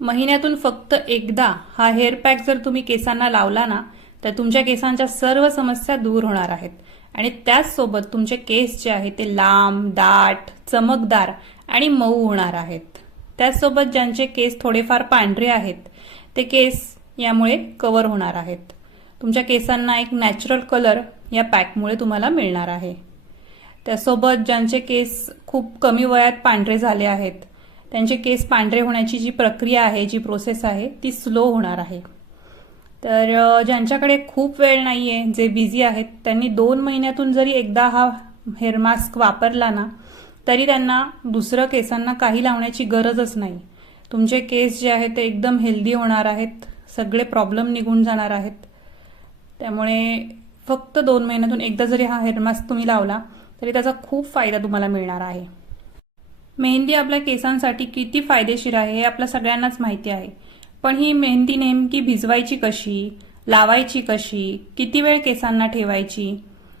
महिन्यातून फक्त एकदा हा हेअर पॅक जर तुम्ही केसांना लावला ना तर तुमच्या केसांच्या सर्व समस्या दूर होणार आहेत. आणि त्याचसोबत तुमचे केस जे आहेत ते लांब दाट चमकदार आणि मऊ होणार आहेत. त्याचसोबत ज्यांचे केस थोडेफार पांढरे आहेत ते केस यामुळे कव्हर होणार आहेत. तुमच्या केसांना एक नॅचरल कलर या पॅकमुळे तुम्हाला मिळणार आहे. त्यासोबत ज्यांचे केस खूप कमी वयात पांढरे झाले आहेत त्यांचे केस पांढरे होण्याची जी प्रक्रिया आहे जी प्रोसेस आहे ती स्लो होणार आहे. तर ज्यांच्याकडे खूप वेळ नाही आहे जे बिझी आहेत त्यांनी दोन महिन्यातून जरी एकदा हा हेअर मास्क वापरला ना तरी त्यांना दुसरं केसांना काही लावण्याची गरजच नाही. तुमचे केस जे आहेत ते एकदम हेल्दी होणार आहेत सगळे प्रॉब्लेम निघून जाणार आहेत. त्यामुळे फक्त दोन महिन्यातून एकदा जरी हा हेअर मास्क तुम्ही लावला तरी त्याचा खूप फायदा तुम्हाला मिळणार आहे. मेहंदी आपल्या केसांसाठी किती फायदेशीर आहे हे आपल्या सगळ्यांनाच माहिती आहे. पण ही मेहंदी नेमकी भिजवायची कशी? लावायची कशी? किती वेळ केसांना ठेवायची?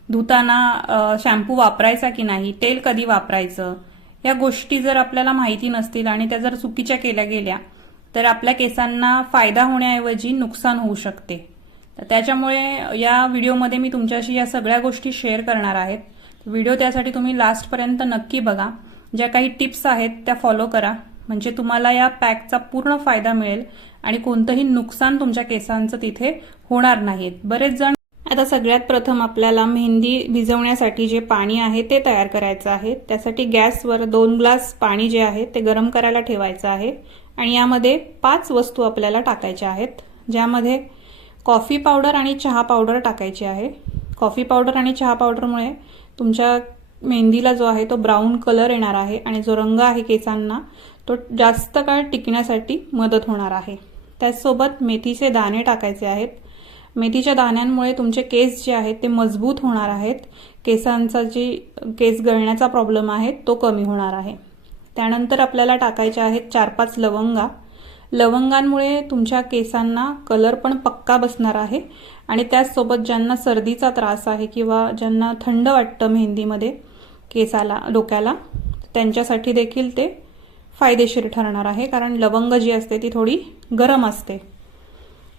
धुताना शॅम्पू वापरायचा की नाही? तेल कधी वापरायचं? या गोष्टी जर आपल्याला माहिती नसतील आणि त्या जर चुकीच्या केल्या गेल्या तर आपल्या केसांना फायदा होण्याऐवजी नुकसान होऊ शकते. तर त्याच्यामुळे या व्हिडिओमध्ये मी तुमच्याशी या सगळ्या गोष्टी शेअर करणार आहेत व्हिडिओ त्यासाठी तुम्ही लास्टपर्यंत नक्की बघा. ज्या काही टिप्स आहेत त्या फॉलो करा. म्हणजे तुम्हाला या पॅकचा पूर्ण फायदा मिळेल आणि कोणतंही नुकसान तुमच्या केसांचं तिथे होणार नाहीत. बरेच जण आता सगळ्यात प्रथम आपल्याला मेहंदी भिजवण्यासाठी जे पाणी आहे ते तयार करायचं आहे. त्यासाठी गॅसवर दोन ग्लास पाणी जे आहे ते गरम करायला ठेवायचं आहे आणि यामध्ये पाच वस्तू आपल्याला टाकायच्या आहेत. ज्यामध्ये कॉफी पावडर आणि चहा पावडर टाकायची आहे. कॉफी पावडर आणि चहा पावडरमुळे तुमच्या मेहंदीला जो आहे तो ब्राऊन कलर येणार आहे आणि जो रंग आहे केसांना तो जास्त काळ टिकण्यासाठी मदत होणार आहे. त्याचसोबत मेथीचे दाणे टाकायचे आहेत. मेथीच्या दाण्यांमुळे तुमचे केस जे आहेत ते मजबूत होणार आहेत. केसांचा जी केस गळण्याचा प्रॉब्लेम आहे तो कमी होणार आहे. त्यानंतर आपल्याला टाकायच्या आहेत चार पाच लवंगा. लवंगांमुळे तुमच्या केसांना कलर पण पक्का बसणार आहे आणि त्याचसोबत ज्यांना सर्दीचा त्रास आहे किंवा ज्यांना थंड वाटतं मेहंदीमध्ये केसाला डोक्याला त्यांच्यासाठी देखील ते फायदेशीर ठरणार आहे कारण लवंग जी असते ती थोडी गरम असते.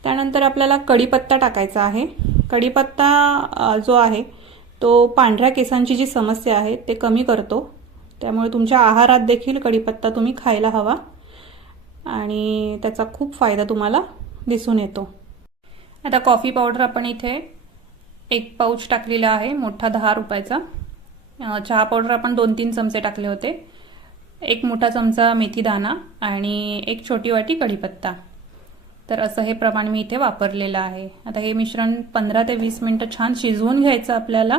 त्यानंतर आपल्याला कढीपत्ता टाकायचा आहे. कढीपत्ता जो आहे तो पांढऱ्या केसांची जी समस्या आहे ते कमी करतो. त्यामुळे तुमच्या आहारात देखील कढीपत्ता तुम्ही खायला हवा आणि त्याचा खूप फायदा तुम्हाला दिसून येतो. आता कॉफी पावडर आपण इथे एक पाऊच टाकलेला आहे मोठा दहा रुपयाचा. चहा पावडर आपण दोन तीन चमचे टाकले होते. एक मोठा चमचा मेथी दाणा आणि एक छोटी वाटी कढीपत्ता. तर असं हे प्रमाण मी इथे वापरलेलं आहे. आता हे मिश्रण पंधरा ते वीस मिनटं छान शिजवून घ्यायचं आपल्याला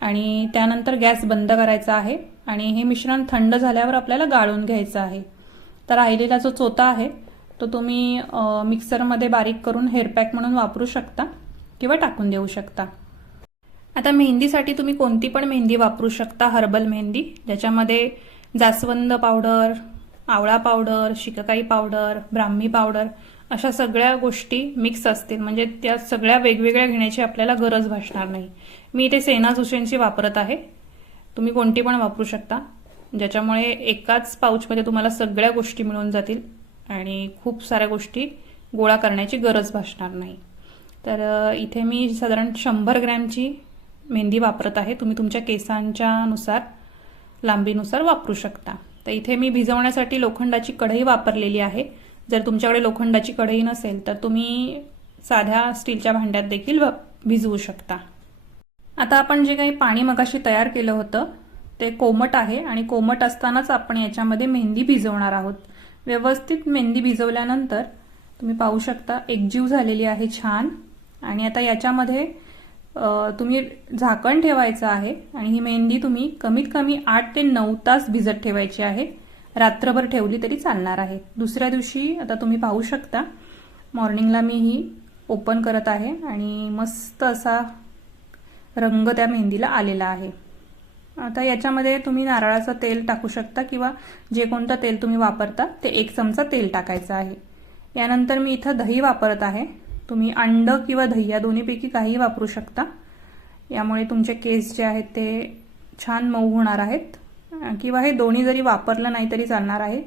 आणि त्यानंतर गॅस बंद करायचा आहे आणि हे मिश्रण थंड झाल्यावर आपल्याला गाळून घ्यायचं आहे. तर राहिलेला जो चोता आहे तो तुम्ही मिक्सरमध्ये बारीक करून हेअरपॅक म्हणून वापरू शकता किंवा टाकून देऊ शकता. आता मेहंदीसाठी तुम्ही कोणती पण मेहंदी वापरू शकता हर्बल मेहंदी ज्याच्यामध्ये जास्वंद पावडर आवळा पावडर शिककाई पावडर ब्राह्मी पावडर अशा सगळ्या गोष्टी मिक्स असतील. म्हणजे त्या सगळ्या वेगवेगळ्या घेण्याची आपल्याला गरज भासणार नाही. मी इथे सेनाज हुसेनची वापरत आहे. तुम्ही कोणती पण वापरू शकता. ज्याच्यामुळे एकाच पाऊचमध्ये तुम्हाला सगळ्या गोष्टी मिळून जातील आणि खूप साऱ्या गोष्टी गोळा करण्याची गरज भासणार नाही. तर इथे मी साधारण शंभर ग्रॅमची मेहंदी वापरत आहे तुम्ही तुमच्या केसांच्या नुसार लांबीनुसार वापरू शकता. तर इथे मी भिजवण्यासाठी लोखंडाची कढई वापरलेली आहे. जर तुमच्याकडे लोखंडाची कढई नसेल तर तुम्ही साध्या स्टीलच्या भांड्यात देखील भिजवू शकता. आता आपण जे काही पाणी मगाशी तयार केलं होतं ते कोमट आहे आणि कोमट असतानाच आपण याच्यामध्ये मेहंदी भिजवणार आहोत. व्यवस्थित मेहंदी भिजवल्यानंतर तुम्ही पाहू शकता एकजीव झालेली आहे छान. आणि आता याच्यामध्ये तुम्ही झाकण ठेवायचं आहे आणि ही मेहंदी तुम्ही कमीत कमी आठ ते नऊ तास भिजत ठेवायची आहे. रात्रभर ठेवली तरी चालणार आहे. दुसऱ्या दिवशी आता तुम्ही पाहू शकता. मॉर्निंगला मी ही ओपन करत आहे आणि मस्त असा रंग त्या मेहंदीला आलेला आहे. आता याच्यामध्ये तुम्ही नारळाचं तेल टाकू शकता किंवा जे कोणतं तेल तुम्ही वापरता ते एक चमचा तेल टाकायचं आहे. यानंतर मी इथं दही वापरत आहे. तुम्ही अंड किंवा दह्या दोन्हीपैकी काहीही वापरू शकता. यामुळे तुमचे केस जे आहेत ते छान मऊ होणार आहेत. किंवा हे दोन्ही जरी वापरलं नाही तरी चालणार आहे.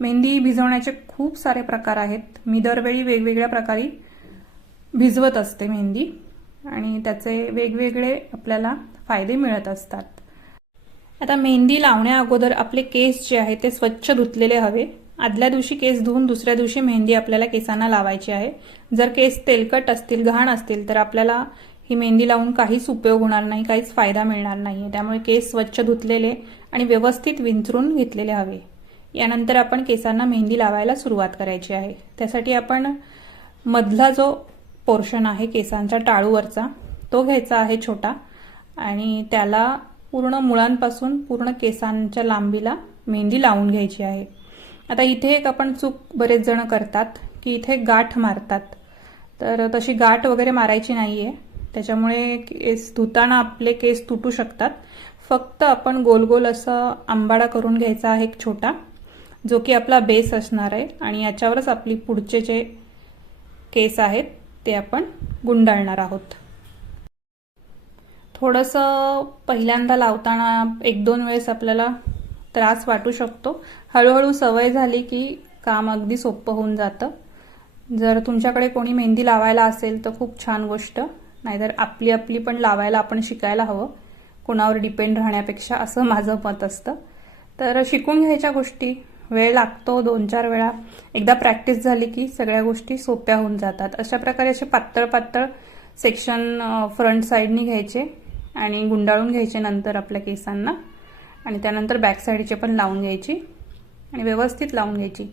मेहंदी भिजवण्याचे खूप सारे प्रकार आहेत. मी दरवेळी वेगवेगळ्या प्रकारे भिजवत असते मेहंदी. आणि त्याचे वेगवेगळे आपल्याला फायदे मिळत असतात. आता मेहंदी लावण्या अगोदर आपले केस जे आहे ते स्वच्छ धुतलेले हवे. आदल्या दिवशी केस धुवून दुसऱ्या दिवशी मेहंदी आपल्याला केसांना लावायची आहे. जर केस तेलकट असतील घाण असतील तर आपल्याला ही मेहंदी लावून काहीच उपयोग होणार नाही काहीच फायदा मिळणार नाही. त्यामुळे केस स्वच्छ धुतलेले आणि व्यवस्थित विंचरून घेतलेले हवे. यानंतर आपण केसांना मेहंदी लावायला सुरुवात करायची आहे. त्यासाठी आपण मधला जो पोर्शन आहे केसांचा टाळूवरचा तो घ्यायचा आहे छोटा आणि त्याला पूर्ण मुळांपासून पूर्ण केसांच्या लांबीला मेहंदी लावून घ्यायची आहे. आता इथे एक आपण चूक बरेच जण करतात की इथे गाठ मारतात. तर तशी गाठ वगैरे मारायची नाहीये. त्याच्यामुळे केस धुताना आपले केस तुटू शकतात. फक्त आपण गोल गोल असं आंबाडा करून घ्यायचा आहे एक छोटा जो की आपला बेस असणार आहे आणि याच्यावरच आपली पुढचे जे केस आहेत ते आपण गुंडाळणार आहोत. थोडंसं पहिल्यांदा लावताना एक दोन वेळेस आपल्याला त्रास वाटू शकतो. हळूहळू सवय झाली की काम अगदी सोपं होऊन जातं. जर तुमच्याकडे कोणी मेहंदी लावायला असेल तर खूप छान गोष्ट. नाहीतर आपली आपली पण लावायला आपण शिकायला हवं. कुणावर डिपेंड राहण्यापेक्षा असं माझं मत असतं. तर शिकून घ्यायच्या गोष्टी. वेळ लागतो दोन चार वेळा. एकदा प्रॅक्टिस झाली की सगळ्या गोष्टी सोप्या होऊन जातात. अशा प्रकारे असे पातळ पातळ सेक्शन फ्रंट साईडनी घ्यायचे आणि गुंडाळून घ्यायचे नंतर आपल्या केसांना. आणि त्यानंतर बॅक साईडचे पण लावून घ्यायची आणि व्यवस्थित लावून घ्यायची.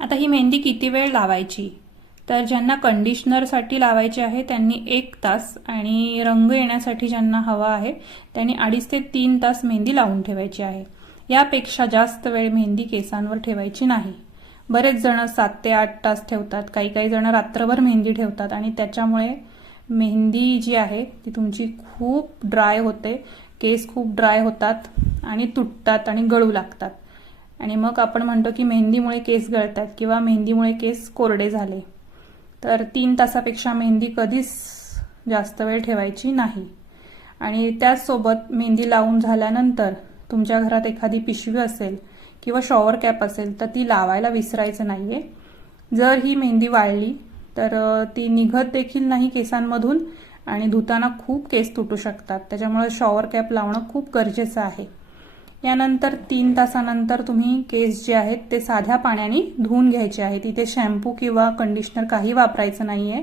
आता ही मेहंदी किती वेळ लावायची? तर ज्यांना कंडिशनरसाठी लावायची आहे त्यांनी एक तास आणि रंग येण्यासाठी ज्यांना हवा आहे त्यांनी अडीच ते तीन तास मेहंदी लावून ठेवायची आहे. यापेक्षा जास्त वेळ मेहंदी केसांवर ठेवायची नाही. बरेच जण सात ते आठ तास ठेवतात काही काही जण रात्रभर मेहंदी ठेवतात आणि त्याच्यामुळे मेहंदी जी आहे ती तुमची खूप ड्राय होते. केस खूप ड्राय होतात आणि तुटतात आणि गळू लागतात. आणि मग आपण म्हणतो की मेहंदीमुळे केस गळतात किंवा मेहंदीमुळे केस कोरडे झाले तर तीन तासापेक्षा मेहंदी कधीच जास्त वेळ ठेवायची नाही. आणि त्याचसोबत मेहंदी लावून झाल्यानंतर तुमच्या घरात एखादी पिशवी असेल किंवा शॉवर कॅप असेल तर ती लावायला विसरायचं नाहीये. जर ही मेहंदी वाळली तर ती निघत देखील नाही केसांमधून आणि धुताना खूप केस तुटू शकतात. त्याच्यामुळे शॉवर कॅप लावणं खूप गरजेचं आहे. यानंतर तीन तासानंतर तुम्ही केस जे आहेत ते साध्या पाण्याने धुवून घ्यायचे आहेत इथे शॅम्पू किंवा कंडिशनर काही वापरायचं नाही आहे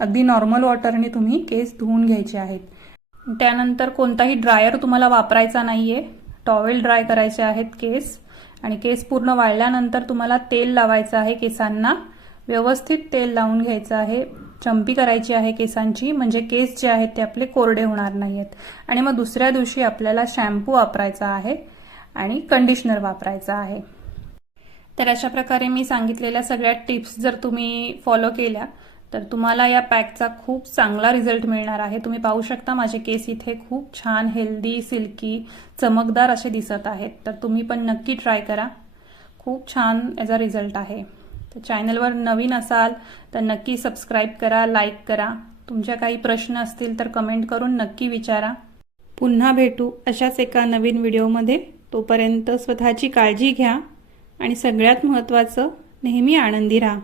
अगदी नॉर्मल वॉटरने तुम्ही केस धुवून घ्यायचे आहेत. त्यानंतर कोणताही ड्रायर तुम्हाला वापरायचा नाही आहे टॉवेल ड्राय करायचे आहेत केस. आणि केस पूर्ण वाळल्यानंतर तुम्हाला तेल लावायचं आहे केसांना. व्यवस्थित तेल लावून घ्यायचं आहे. चंपी करायची आहे केसांची म्हणजे केस जे आहेत ते आपले कोरडे होणार नाहीत आणि मग दुसऱ्या दिवशी आपल्याला शॅम्पू वापरायचा आहे आणि कंडिशनर वापरायचा आहे. तर अशा प्रकारे मी सांगितलेल्या सगळ्या टिप्स जर तुम्ही फॉलो केल्या तर तुम्हाला या पॅकचा खूप चांगला रिझल्ट मिळणार आहे. तुम्ही पाहू शकता माझे केस इथे खूप छान हेल्दी सिल्की चमकदार असे दिसत आहेत. तर तुम्ही पण नक्की ट्राय करा. खूप छान याचा रिझल्ट आहे. तर चॅनलवर नवीन असाल तर नक्की सबस्क्राईब करा लाईक करा. तुमच्या काही प्रश्न असतील तर कमेंट करून नक्की विचारा. पुन्हा भेटू अशाच एका नवीन व्हिडिओमध्ये तोपर्यंत स्वतःची काळजी घ्या आणि सगळ्यात महत्त्वाचं नेहमी आनंदी राहा.